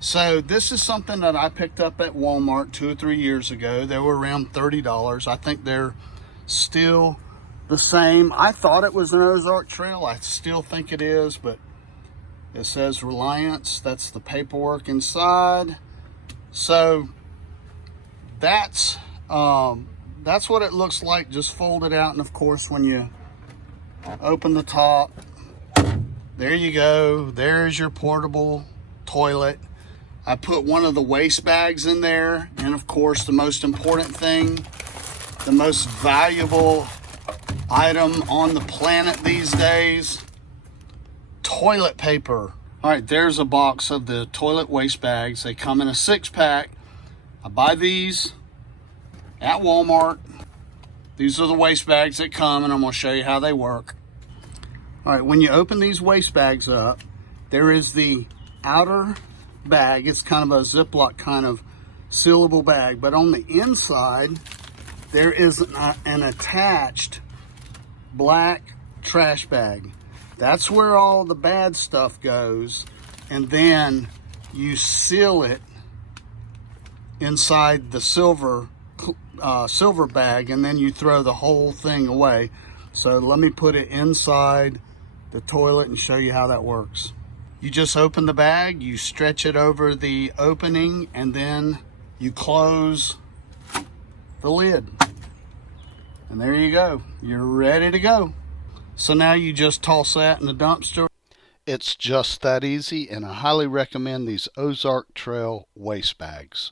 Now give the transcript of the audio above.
So this is something that I picked up at Walmart 2 or 3 years ago. They were around $30. I think they're still the same. I thought it was an Ozark Trail. I still think it is, but it says Reliance. That's the paperwork inside. So that's what it looks like, just folded out. And of course, when you open the top, there you go. There's your portable toilet. I put one of the waste bags in there. And of course, the most important thing, the most valuable item on the planet these days, toilet paper. All right, there's a box of the toilet waste bags. They come in a 6-pack. I buy these at Walmart. These are the waste bags that come, and I'm going to show you how they work. All right, when you open these waste bags up, there is the outer bag. It's kind of a Ziploc kind of sealable bag, but on the inside, there is an attached black trash bag. That's where all the bad stuff goes, and then you seal it inside the silver bag, and then you throw the whole thing away. So let me put it inside the toilet and show you how that works. You just open the bag, you stretch it over the opening, and then you close the lid. And there you go. You're ready to go. So now you just toss that in the dumpster. It's just that easy, and I highly recommend these Ozark Trail Waste Bags.